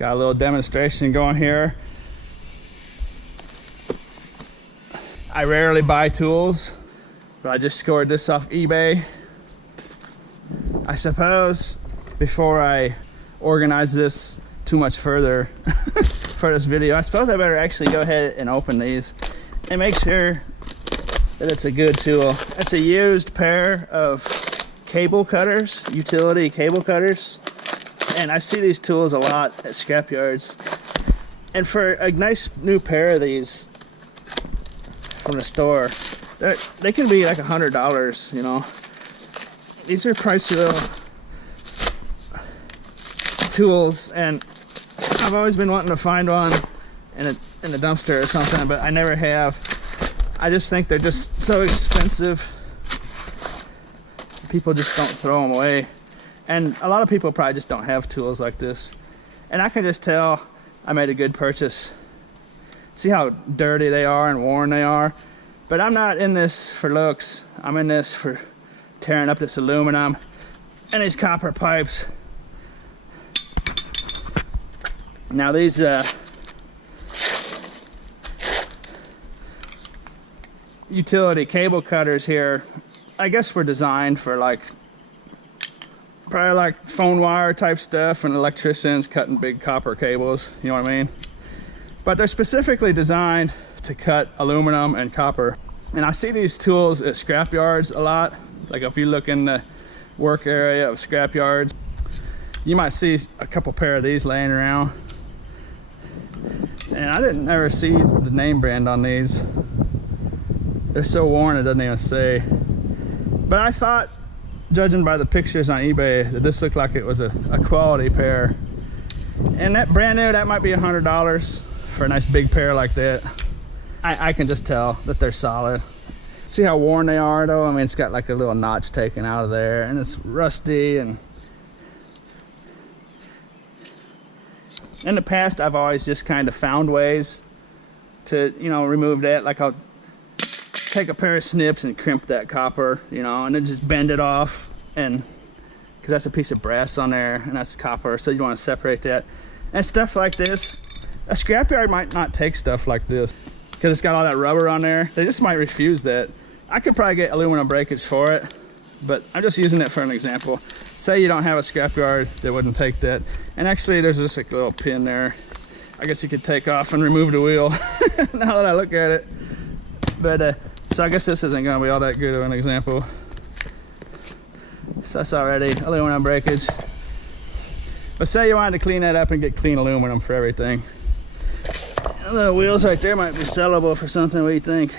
Got a little demonstration going here. I rarely buy tools, but I just scored this off eBay. I suppose before I organize this too much further for this video, I suppose I better actually go ahead and open these and make sure that it's a good tool. It's a used pair of cable cutters, utility cable cutters. And I see these tools a lot at scrap yards. And for a nice new pair of these from the store, they can be like $100, you know. These are pricey little tools, and I've always been wanting to find one in the dumpster or something, but I never have. I just think they're just so expensive. People just don't throw them away. And a lot of people probably just don't have tools like this. And I can just tell I made a good purchase. See how dirty they are and worn they are? But I'm not in this for looks. I'm in this for tearing up this aluminum and these copper pipes. Now these utility cable cutters here, I guess were designed for probably like phone wire type stuff and electricians cutting big copper cables, you know what I mean? But they're specifically designed to cut aluminum and copper. And I see these tools at scrap yards a lot. Like if you look in the work area of scrap yards, you might see a couple pair of these laying around. And I didn't ever see the name brand on these. They're so worn it doesn't even say. But I thought, judging by the pictures on eBay, that this looked like it was a quality pair. And that brand new, that might be $100 for a nice big pair like that. I can just tell that they're solid. See how worn they are though? I mean, it's got like a little notch taken out of there, and it's rusty. And in the past, I've always just kind of found ways to, you know, remove that. Like I'll take a pair of snips and crimp that copper, you know, and then just bend it off, and because that's a piece of brass on there and that's copper, so you want to separate that. And stuff like this, a scrapyard might not take stuff like this because it's got all that rubber on there. They just might refuse that. I could probably get aluminum breakage for it, but I'm just using it for an example. Say you don't have a scrapyard that wouldn't take that. And actually there's just like a little pin there. I guess you could take off and remove the wheel now that I look at it. But so I guess this isn't going to be all that good of an example. So that's already aluminum breakage. But say you wanted to clean that up and get clean aluminum for everything. And the wheels right there might be sellable for something. What do you think?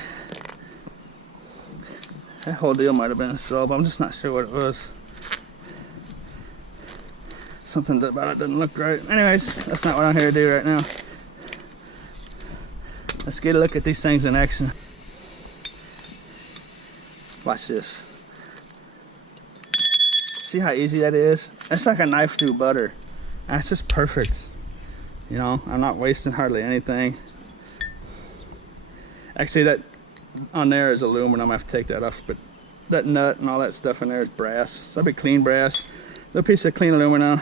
That whole deal might have been sellable. I'm just not sure what it was. Something about it doesn't look right. Anyways, that's not what I'm here to do right now. Let's get a look at these things in action. Watch this. See how easy that is? It's like a knife through butter. That's just perfect. You know, I'm not wasting hardly anything. Actually, that on there is aluminum. I have to take that off, but that nut and all that stuff in there is brass. So that'd be clean brass. A little piece of clean aluminum.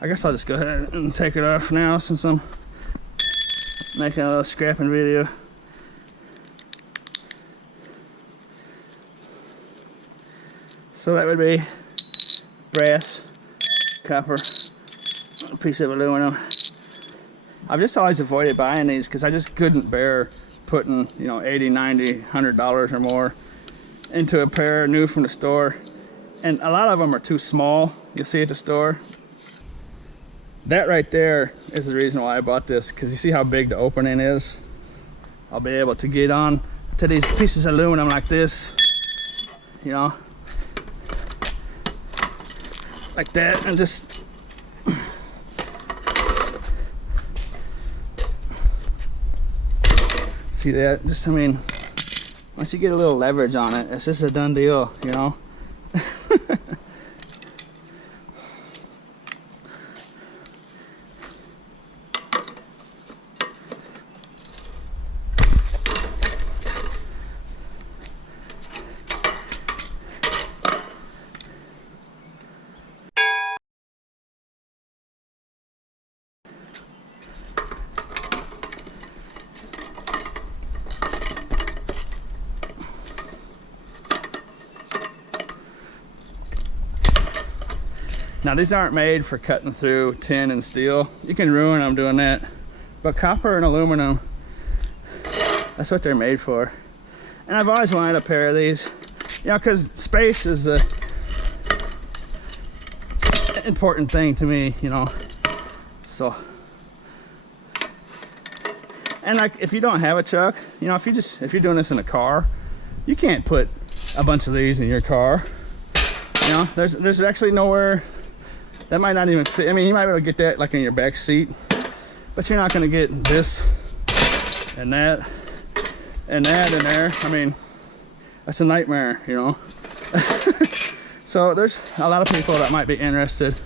I guess I'll just go ahead and take it off now since I'm making a little scrapping video. So that would be brass, copper, a piece of aluminum. I've just always avoided buying these because I just couldn't bear putting, you know, $80, $90, $100 or more into a pair new from the store. And a lot of them are too small, you'll see at the store. That right there is the reason why I bought this, because you see how big the opening is? I'll be able to get on to these pieces of aluminum like this, you know, like that, and just see that? Just, I mean, once you get a little leverage on it, it's just a done deal, you know. Now these aren't made for cutting through tin and steel. You can ruin them doing that. But copper and aluminum, that's what they're made for. And I've always wanted a pair of these, you know, because space is a important thing to me, you know. So, and like if you don't have a truck, you know, if you're doing this in a car, you can't put a bunch of these in your car. You know, there's actually nowhere that might not even fit. I mean, you might be able to get that like in your back seat, but you're not going to get this and that and that in there. I mean, that's a nightmare, you know. So there's a lot of people that might be interested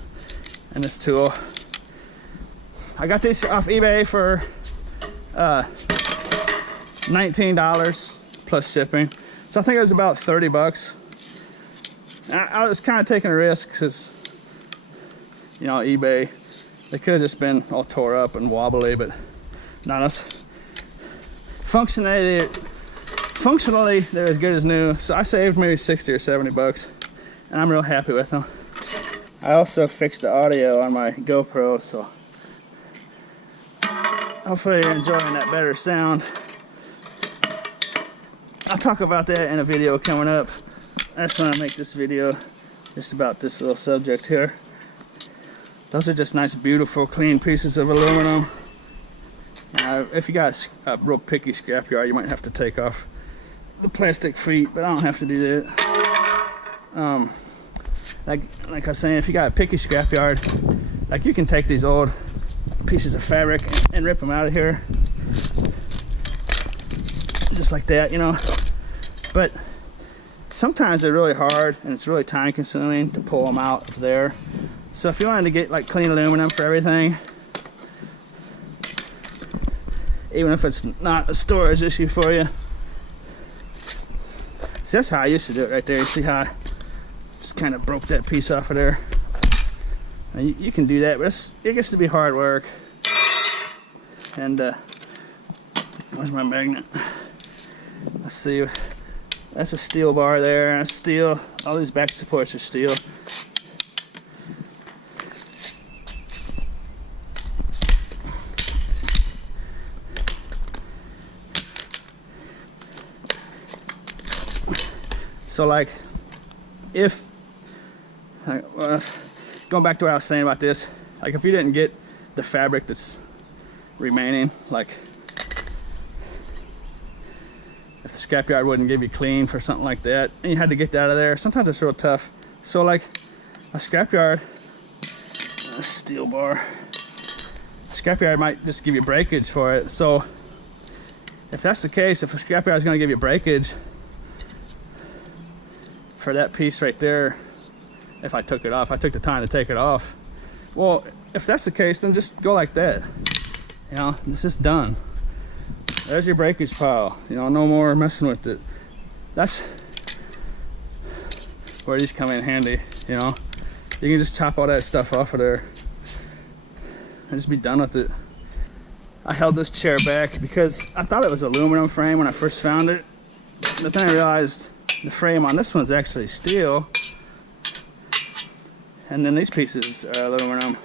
in this tool. I got these off eBay for $19 plus shipping. So I think it was about 30 bucks. I was kind of taking a risk because, you know, eBay, they could have just been all tore up and wobbly, but not us. Functionally, they're as good as new. So I saved maybe 60 or 70 bucks, and I'm real happy with them. I also fixed the audio on my GoPro, so hopefully you're enjoying that better sound. I'll talk about that in a video coming up. I just want to make this video just about this little subject here. Those are just nice, beautiful, clean pieces of aluminum. If you got a real picky scrapyard, you might have to take off the plastic feet, but I don't have to do that. Like I was saying, if you got a picky scrapyard, like you can take these old pieces of fabric and rip them out of here, just like that, you know. But sometimes they're really hard and it's really time consuming to pull them out of there. So if you wanted to get like clean aluminum for everything, even if it's not a storage issue for you. See, that's how I used to do it right there. You see how I just kind of broke that piece off of there? Now, you can do that, but it gets to be hard work. And where's my magnet? Let's see. That's a steel bar there, and steel. All these back supports are steel. So like, if going back to what I was saying about this, like if you didn't get the fabric that's remaining, like if the scrapyard wouldn't give you clean for something like that, and you had to get that out of there, sometimes it's real tough. So like a scrapyard, a steel bar, scrapyard might just give you breakage for it. So if that's the case, if a scrapyard is going to give you breakage for that piece right there, if I took it off, I took the time to take it off. Well, if that's the case, then just go like that. You know, it's just done. There's your breakage pile. You know, no more messing with it. That's where these come in handy. You know, you can just chop all that stuff off of there and just be done with it. I held this chair back because I thought it was aluminum frame when I first found it, but then I realized the frame on this one's actually steel, and then these pieces are aluminum.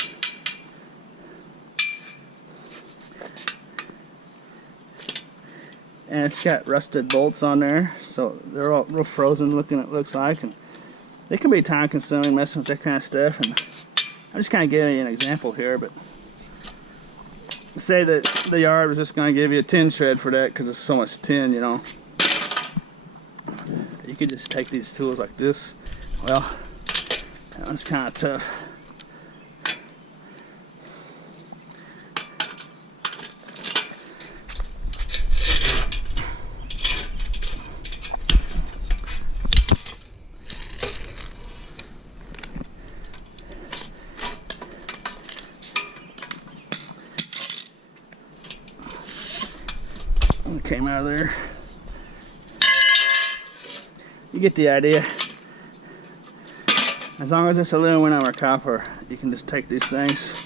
And it's got rusted bolts on there, so they're all real frozen looking, it looks like, and they can be time consuming messing with that kind of stuff. And I'm just kind of giving you an example here, but say that the yard was just going to give you a tin shred for that because there's so much tin, you know. You could just take these tools like this. Well, that one's kind of tough. It came out of there. You get the idea. As long as it's aluminum or copper, you can just take these things.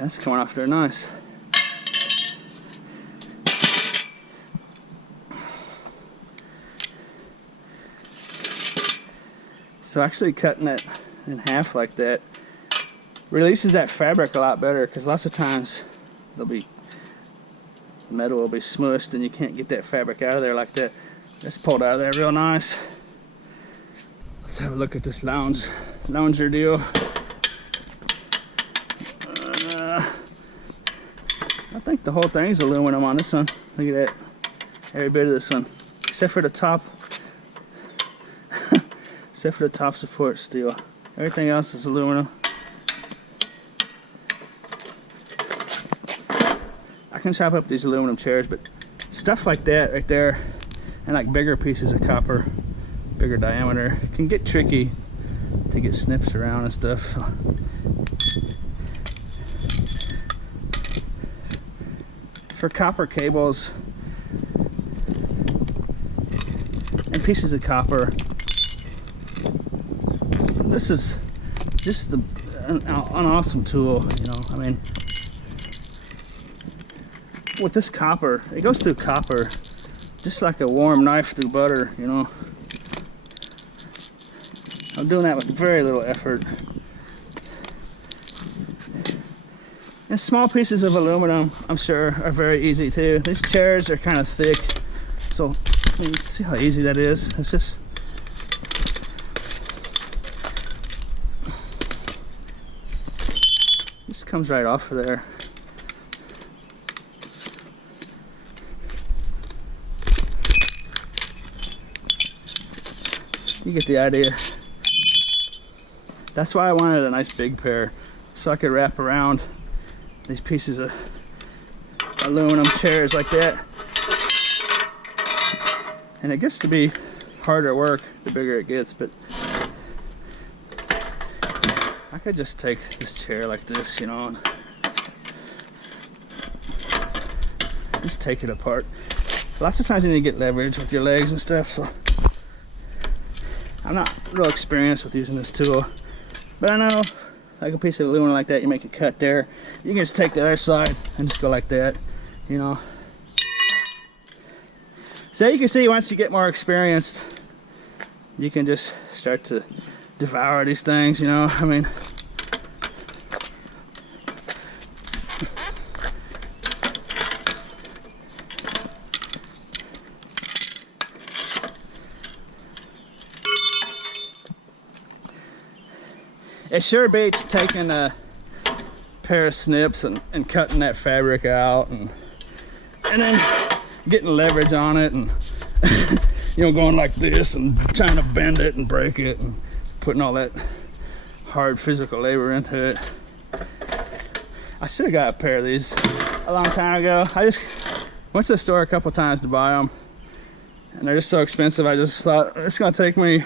That's coming off there nice. So actually cutting it in half like that releases that fabric a lot better, because lots of times the metal will be smushed and you can't get that fabric out of there like that. It's pulled out of there real nice. Let's have a look at this lounger deal. I think the whole thing's aluminum on this one. Look at that. Every bit of this one, except for the top. Except for the top support steel. Everything else is aluminum. I can chop up these aluminum chairs, but stuff like that right there, and like bigger pieces of copper, bigger diameter, it can get tricky to get snips around and stuff. For copper cables and pieces of copper, this is just an awesome tool, you know. I mean, with this copper, it goes through copper just like a warm knife through butter, you know. I'm doing that with very little effort. And small pieces of aluminum, I'm sure, are very easy too. These chairs are kind of thick, so I mean, see how easy that is. It's just comes right off of there. You get the idea. That's why I wanted a nice big pair, so I could wrap around these pieces of aluminum chairs like that. And it gets to be harder work the bigger it gets, but I could just take this chair like this, you know, and just take it apart. Lots of times you need to get leverage with your legs and stuff, so I'm not real experienced with using this tool, but I know like a piece of aluminum like that, you make a cut there, you can just take the other side and just go like that, you know. So you can see, once you get more experienced, you can just start to devour these things, you know. I mean, it sure beats taking a pair of snips and cutting that fabric out and then getting leverage on it and you know, going like this and trying to bend it and break it and putting all that hard physical labor into it. I should have got a pair of these a long time ago. I just went to the store a couple times to buy them, and they're just so expensive. I just thought it's gonna take me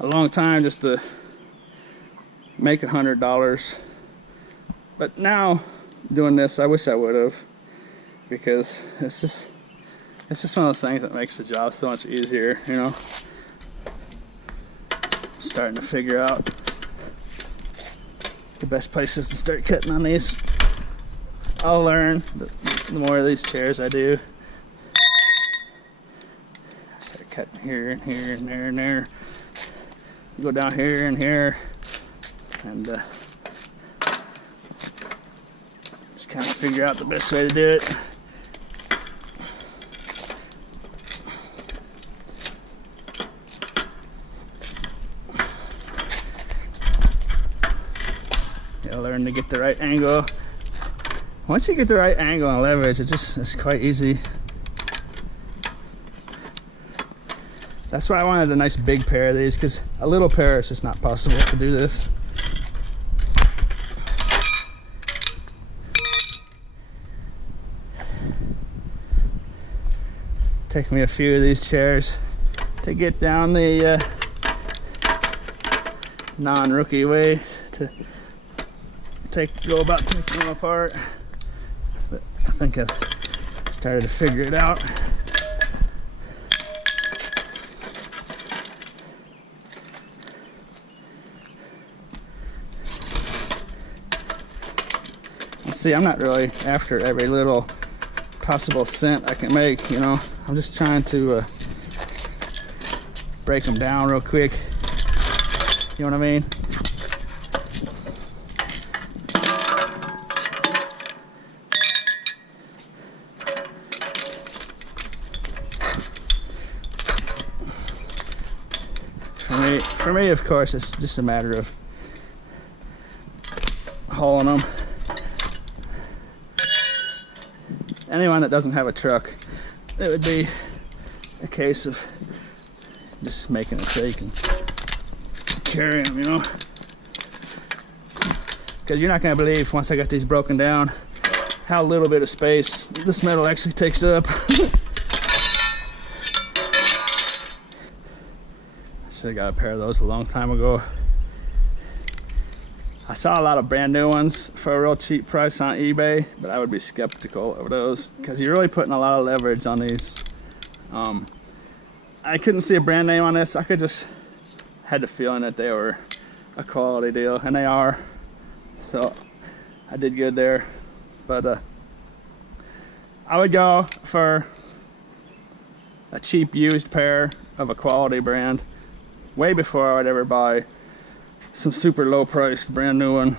a long time just to make $100. But now doing this, I wish I would have, because it's just one of those things that makes the job so much easier, you know. Starting to figure out the best places to start cutting on these. I'll learn the more of these chairs I do. I start cutting here and here and there and there. Go down here and here, and just kind of figure out the best way to do it. Learn to get the right angle. Once you get the right angle and leverage, it's quite easy. That's why I wanted a nice big pair of these, because a little pair is just not possible to do this. Take me a few of these chairs to get down the non-rookie way to go about taking them apart, but I think I've started to figure it out. See, I'm not really after every little possible cent I can make, you know. I'm just trying to break them down real quick. You know what I mean? For me, of course, it's just a matter of hauling them. Anyone that doesn't have a truck, it would be a case of just making a shake and carrying them, you know. Because you're not going to believe, once I got these broken down, how little bit of space this metal actually takes up. Should have got a pair of those a long time ago. I saw a lot of brand new ones for a real cheap price on eBay, but I would be skeptical of those because you're really putting a lot of leverage on these. I couldn't see a brand name on this. I just had the feeling that they were a quality deal, and they are. So I did good there. But I would go for a cheap used pair of a quality brand way before I would ever buy some super low priced brand new one.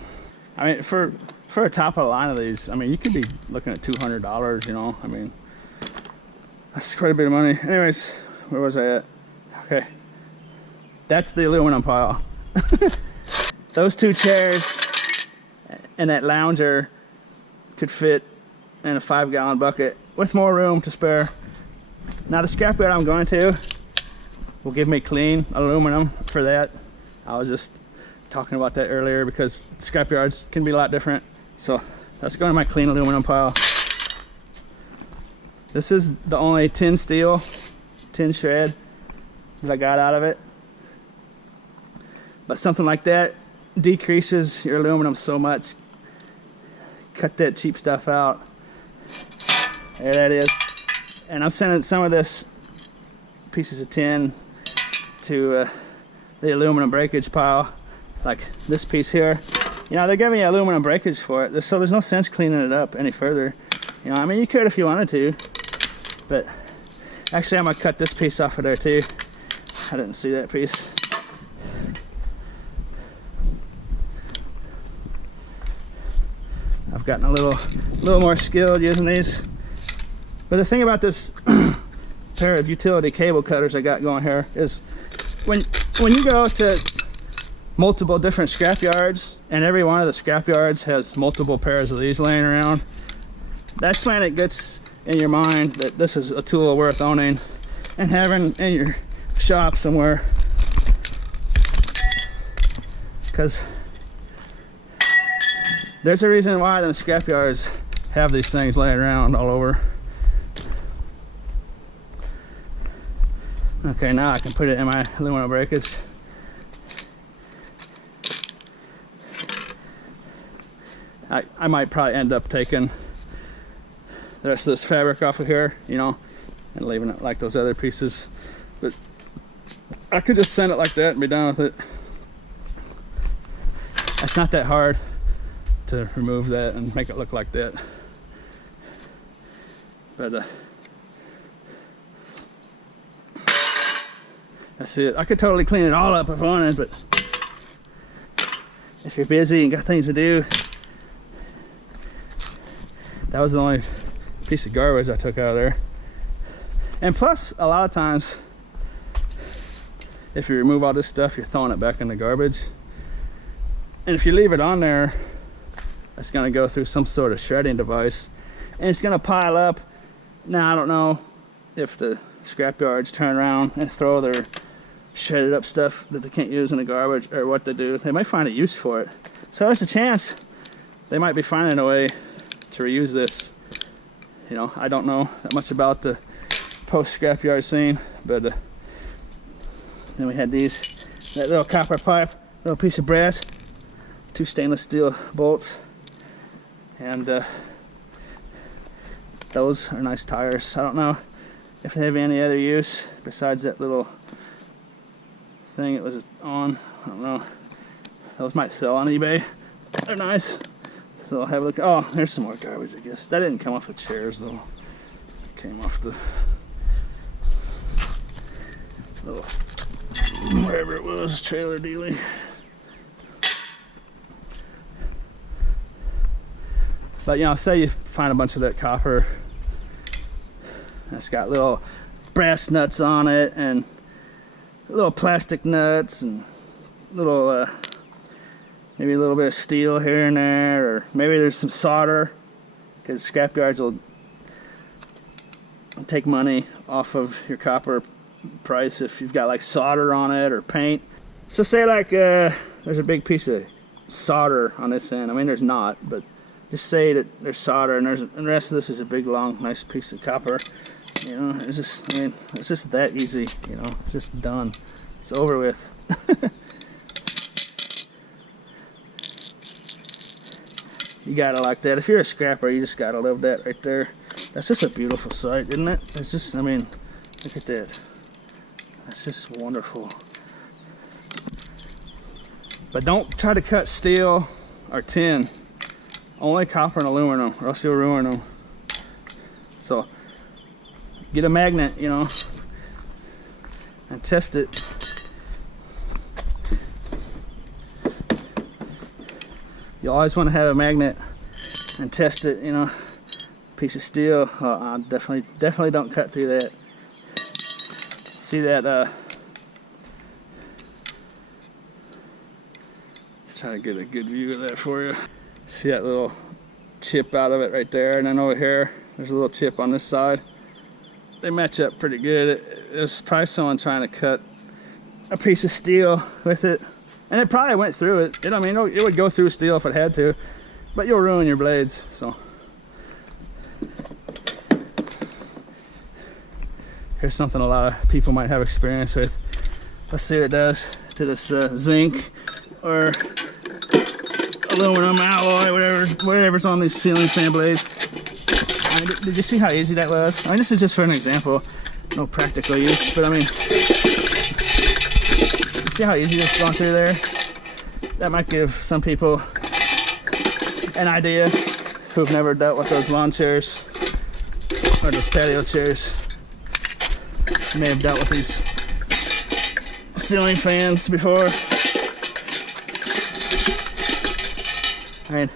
I mean, for a top of the line of these, I mean, you could be looking at $200, you know. I mean, that's quite a bit of money. Anyways, where was I at? Okay, that's the aluminum pile. Those two chairs and that lounger could fit in a 5-gallon bucket with more room to spare. Now the scrapyard I'm going to will give me clean aluminum for that. I was just talking about that earlier because scrapyards can be a lot different. So that's going to my clean aluminum pile. This is the only tin steel, tin shred that I got out of it. But something like that decreases your aluminum so much. Cut that cheap stuff out. There that is. And I'm sending some of this pieces of tin to the aluminum breakage pile, like this piece here. You know, they're giving you aluminum breakage for it, so there's no sense cleaning it up any further. You know, I mean, you could if you wanted to, but actually I'm gonna cut this piece off of there too. I didn't see that piece. I've gotten a little more skilled using these. But the thing about this pair of utility cable cutters I got going here is when you go to multiple different scrap yards, and every one of the scrap yards has multiple pairs of these laying around, that's when it gets in your mind that this is a tool worth owning and having in your shop somewhere. Because there's a reason why them scrap yards have these things laying around all over. Okay, now I can put it in my aluminum breakage. I might probably end up taking the rest of this fabric off of here, you know, and leaving it like those other pieces. But I could just send it like that and be done with it. It's not that hard to remove that and make it look like that. But that's it. I could totally clean it all up if I wanted, but if you're busy and got things to do, that was the only piece of garbage I took out of there. And plus, a lot of times, if you remove all this stuff, you're throwing it back in the garbage. And if you leave it on there, it's gonna go through some sort of shredding device, and it's gonna pile up. Now, I don't know if the scrap yards turn around and throw their shredded up stuff that they can't use in the garbage, or what they do. They might find a use for it. So there's a chance they might be finding a way to reuse this. You know, I don't know that much about the post scrapyard scene, but then we had these, that little copper pipe, little piece of brass, 2 stainless steel bolts, and those are nice tires. I don't know if they have any other use besides that little thing it was on. I don't know. Those might sell on eBay. They're nice. So I'll have a look. Oh, there's some more garbage, I guess. That didn't come off the chairs, though. It came off the little, wherever it was, trailer dealie. But, you know, say you find a bunch of that copper that's got little brass nuts on it and little plastic nuts and little maybe a little bit of steel here and there, or maybe there's some solder, because scrapyards will take money off of your copper price if you've got like solder on it or paint. So say like there's a big piece of solder on this end. I mean, there's not, but just say that there's solder and the rest of this is a big long nice piece of copper. You know, it's just, I mean, it's just that easy, you know, it's just done. It's over with. You gotta like that. If you're a scrapper, you just gotta love that right there. That's just a beautiful sight, isn't it? It's just, I mean, look at that. That's just wonderful. But don't try to cut steel or tin. Only copper and aluminum, or else you'll ruin them. So, get a magnet, you know, and test it. You always want to have a magnet and test it, you know. Piece of steel, definitely don't cut through that. See that, try to get a good view of that for you. See that little chip out of it right there, and then over here, there's a little chip on this side. They match up pretty good. It was probably someone trying to cut a piece of steel with it. And it probably went through it. I mean, it would go through steel if it had to, but you'll ruin your blades. So here's something a lot of people might have experience with. Let's see what it does to this zinc or aluminum alloy, whatever's on these ceiling fan blades. I mean, did you see how easy that was? I mean, this is just for an example, no practical use, but I mean, see how easy this is going through there? That might give some people an idea who've never dealt with those lawn chairs or those patio chairs. You may have dealt with these ceiling fans before. I mean,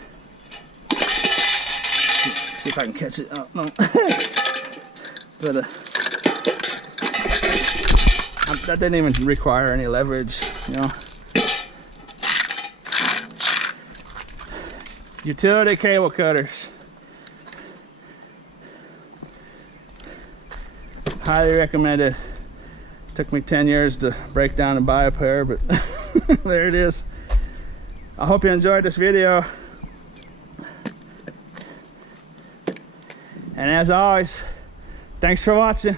see if I can catch it. Oh, no. But that didn't even require any leverage, you know. Utility cable cutters. Highly recommended. Took me 10 years to break down and buy a pair, but there it is. I hope you enjoyed this video. And as always, thanks for watching.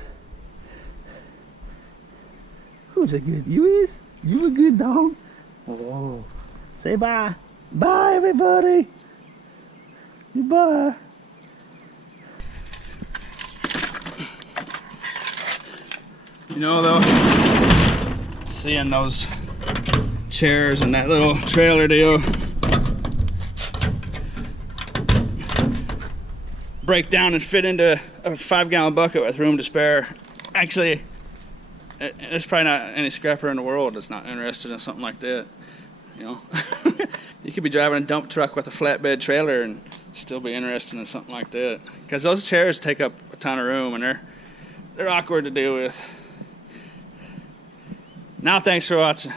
Who's a good? You is? You a good dog? Oh, say bye. Bye, everybody. Goodbye. You know, though, seeing those chairs and that little trailer deal break down and fit into a 5-gallon bucket with room to spare. Actually, there's probably not any scrapper in the world that's not interested in something like that. You know, you could be driving a dump truck with a flatbed trailer and still be interested in something like that. Because those chairs take up a ton of room and they're awkward to deal with. Now, thanks for watching.